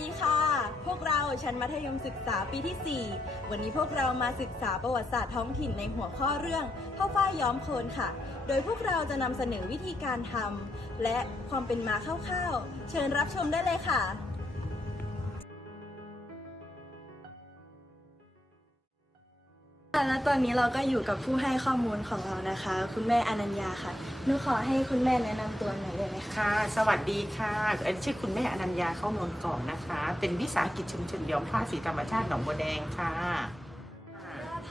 ดีค่ะ พวกเราชั้นมัธยมศึกษาปีที่ 4 วันนี้พวกเรามาศึกษาประวัติศาสตร์ท้องถิ่นในหัวข้อเรื่องผ้าฝ้ายย้อมโคนค่ะ โดยพวกเราจะนำเสนอวิธีการทำและความเป็นมาคร่าวๆ เชิญรับชมได้เลยค่ะ และตอนนี้เราก็อยู่กับผู้ให้ข้อมูลของเรานะคะ คุณแม่อนัญญาค่ะหนูขอให้คุณแม่แนะนำตัวหน่อยได้ไหมคะค่ะ สวัสดีค่ะอันนี้ชื่อคุณแม่อนัญญาเข้านนท์ก่อนนะคะ เป็นวิสาหกิจชุมชนย้อมผ้าสีธรรมชาติหนองบัวแดงค่ะ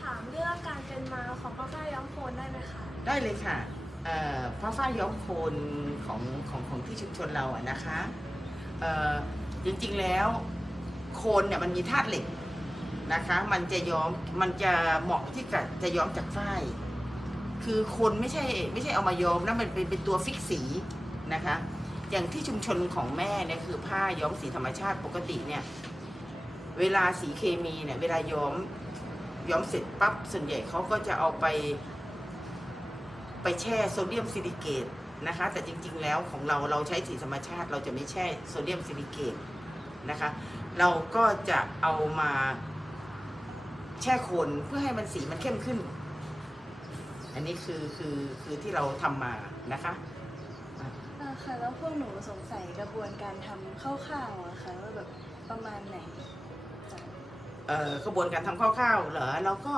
ถามเรื่องการเป็นมาของผ้าฝ้ายย้อมโคนได้ไหมคะได้เลยค่ะเอ่อผ้าฝ้ายย้อมโคนของของของที่ชุมชนเราอะนะคะเอ่อจริงๆแล้วโคนเนี่ยมันมีธาตุเหล็ก นะคะ มันจะย้อมมันจะเหมาะที่จะจะย้อมจากฝ้ายคือคนไม่ใช่ไม่ใช่เอามาย้อมนะมันเป็นเป็นตัวฟิกสีนะคะ อย่างที่ชุมชนของแม่เนี่ยคือผ้าย้อมสีธรรมชาติปกติเนี่ย เวลาสีเคมีเนี่ยเวลาย้อมย้อมเสร็จปั๊บส่วนใหญ่เขาก็จะเอาไป ไปแช่โซเดียมซิลิเกตนะคะ แต่จริง ๆ แล้วของเราเราใช้สีธรรมชาติ เราจะไม่แช่โซเดียมซิลิเกตนะคะ เราก็จะเอามา แช่โคนเพื่อให้มันสีมันเข้มขึ้น อันนี้คือคือคือที่เราทำมานะคะอ่าค่ะแล้วพวกหนูสงสัยกระบวนการทำคร่าวๆอะค่ะว่าแบบประมาณไหนจ้ะเอ่อกระบวนการทำคร่าวๆเหรอเราก็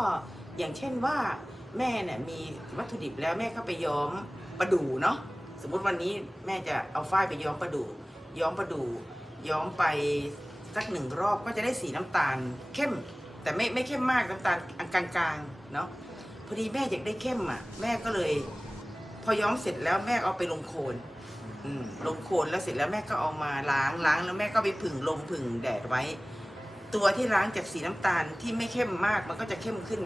อย่างเช่นว่าแม่เนี่ยมีวัตถุดิบแล้วแม่ก็ไปย้อมประดู่เนาะสมมุติวันนี้แม่จะเอาฝ้ายไปย้อมประดู่ย้อมประดู่ย้อมไปสักหนึ่งรอบก็จะได้สีน้ำตาลเข้ม แต่ไม่ไม่เข้มมากน้ำตาลกลางๆเนาะพอดีแม่อยากได้เข้มอะ แม่ก็เลย พอย้อมเสร็จแล้วแม่เอาไปลงโคลนอืมลงโคลนแล้วเสร็จแล้วแม่ก็เอามาล้างล้างแล้วแม่ก็ไปผึ่งลมผึ่งแดดไว้ ตัวที่ล้างจากสีน้ำตาลที่ไม่เข้มมากมันก็จะเข้มขึ้น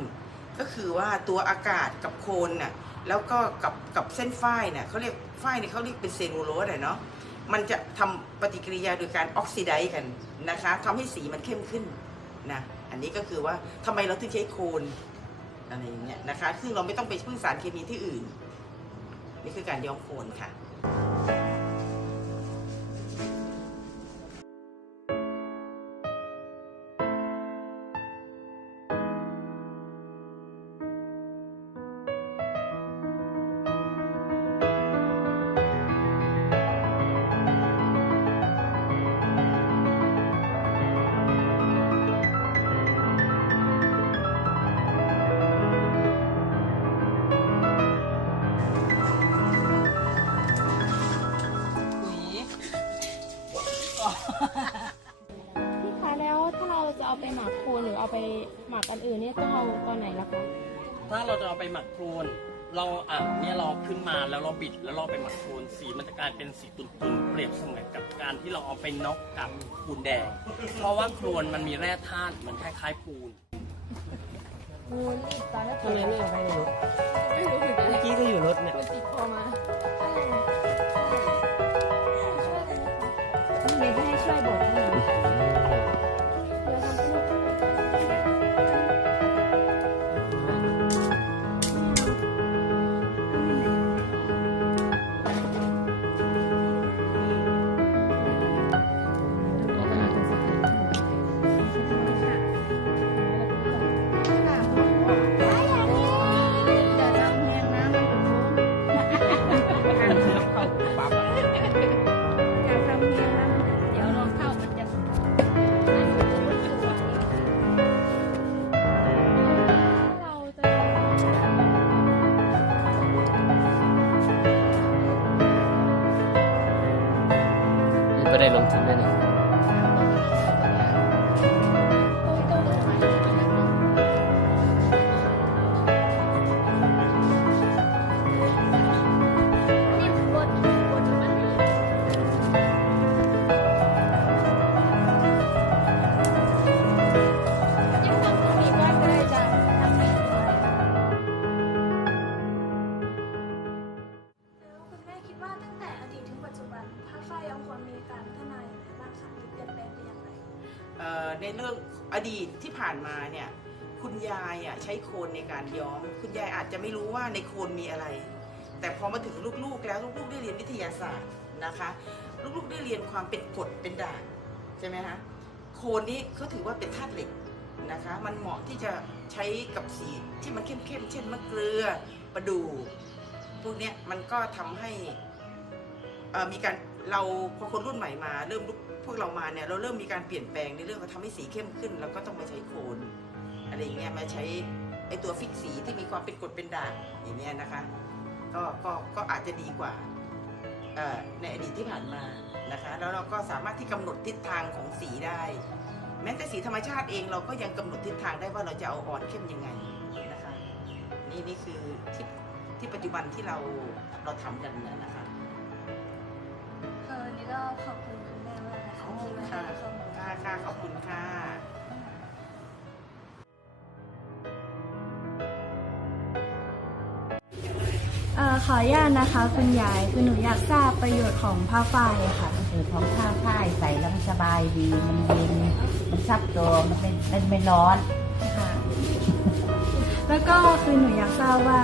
ก็คือว่าตัวอากาศกับโคลนน่ะแล้วก็กับกับเส้นฝ้ายเนี่ยเขาเรียกฝ้ายเนี่ยเขาเรียกเป็นเซลลูโลสอะเนาะมันจะทำปฏิกิริยาโดยการออกซิไดซ์กันนะคะทำให้สีมันเข้มขึ้นนะ อันนี้ก็คือว่าทำไมเราถึงใช้โคลนอะไรอย่างเงี้ยนะคะ ซึ่งเราไม่ต้องไปพึ่งสารเคมีที่อื่น นี่คือการย้อมโคลนค่ะ ไปหมักอันอื่นเนี่ยต้องเอาตอนไหนล่ะคะ ถ้าเราจะเอาไปหมักโครนเราอะเนี่ยเราขึ้นมาแล้วเราบิดแล้วเราไปหมักโครนสีมันจะกลายเป็นสีตุ่นๆเปรียบเสมือนกับการที่เราเอาไปน็อกกับปูนแดง เพราะว่าโครนมันมีแร่ธาตุมันคล้ายๆปูนงูนี่ตอนแรกทำไมไม่เอาไปในรถไม่รู้เหมือนกันเมื่อกี้ก็อยู่รถเนี่ยมันติดคอมา ไม่ได้ลงทุนด้วยนี่นี่ ในเรื่องอดีตที่ผ่านมาเนี่ยคุณยายอะใช้โคนในการย้อม คุณยายอาจจะไม่รู้ว่าในโคนมีอะไร แต่พอมาถึงลูกๆแล้วลูกๆได้เรียนวิทยาศาสตร์นะคะ ลูกๆได้เรียนความเป็นกรดเป็นด่างใช่ไหมคะโคนนี้เขาถือว่าเป็นธาตุเหล็กนะคะ มันเหมาะที่จะใช้กับสีที่มันเข้มๆเช่นมะเกลือประดู่พวกนี้มันก็ทำให้มีการ เราพอคนรุ่นใหม่มาเริ่มพวกเรามาเนี่ยเราเริ่มมีการเปลี่ยนแปลงในเรื่องของทำให้สีเข้มขึ้นเราก็ต้องมาใช้โคนอะไรอย่างเงี้ยมาใช้ไอตัวฟิกสีที่มีความเป็นกรดเป็นด่างอย่างเงี้ยนะคะก็ก็ก็อาจจะดีกว่าในอดีตที่ผ่านมานะคะ แล้วเราก็สามารถที่กำหนดทิศทางของสีได้ แม้แต่สีธรรมชาติเองเราก็ยังกำหนดทิศทางได้ว่าเราจะเอาอ่อนเข้มยังไงนะคะนี่นี่คือที่ที่ปัจจุบันที่เราเราทำกันนะนะคะ ค่ะข้อมูลค่ะค่ะขอบคุณค่ะเอ่อขออนุญาตนะคะ คุณยายคือหนูอยากทราบประโยชน์ของผ้าฝ้ายค่ะคือของผ้าฝ้ายใส่แล้วมันสบายดีมันเย็นมันซับตัวมันไม่มันไม่ร้อน ค่ะ แล้วก็คือหนูอยากทราบว่า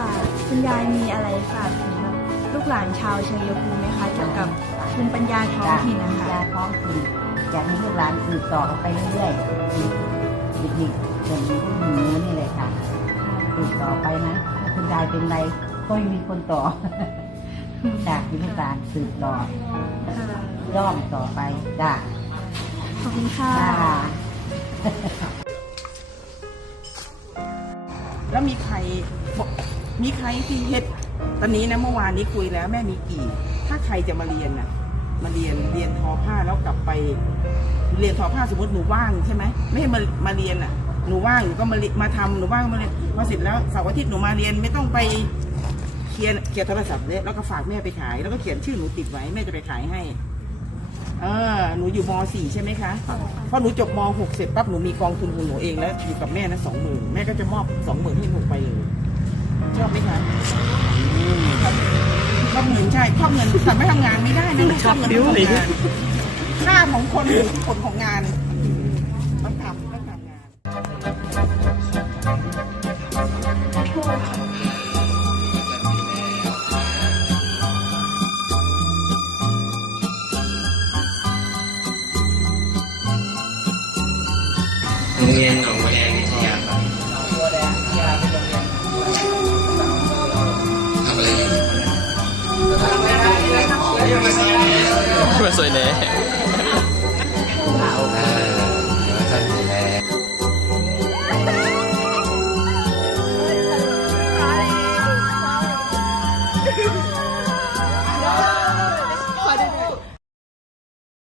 คุณยายมีอะไรฝากถึงแบบลูกหลานชาวชัยภูมิไหมคะเกี่ยวกับภูมิปัญญาท้องถิ่นนะคะ ยาท้องถิ่น อยากให้ลูกหลานสืบต่อกันไปเรื่อยๆเด็กๆส่วนพวกหนูนี่เลยค่ะสืบต่อไปนะถ้าคุณยายเป็นไรก็ไม่มีคนต่อ จากที่ลูกหลานสืบต่อค่ะย่อมต่อไปจ้าขอบคุณค่ะ จ้าแล้วมีใครบอกมีใครที่เฮ็ด ตอนนี้นะเมื่อวานนี้คุยแล้วแม่มีกี่ ถ้าใครจะมาเรียนน่ะ มาเรียนเรียนทอผ้าแล้วกลับไป เรียนทอผ้าสมมติหนูว่างใช่ไหมไม่ให้มามาเรียนอะหนูว่างหนูก็มามาทำหนูว่างมาเรียนพอเสร็จแล้วเสาร์อาทิตย์หนูมาเรียนไม่ต้องไปเคลียร์เคลียร์โทรศัพท์เลยแล้วก็ฝากแม่ไปขาย แล้วก็เขียนชื่อหนูติดไว้แม่จะไปขายให้ เออหนูอยู่ม .4 ใช่ไหมคะพอหนูจบม .6 เสร็จปั๊บหนูมีกองทุนของหนูเองแล้วอยู่กับแม่นะสองหมื่นแม่ก็จะมอบสองหมื่นให้หนูไปเลยชอบไหมคะ อบเงินใช่ชอบเงินแต่ไม่ทำงานไม่ได้นะลูกชอบเงินต้องทำงานค่าของคนอยู่ที่ผลของงานต้องทำต้องทำงานโรงเรียนหนองบัวแดง มาสว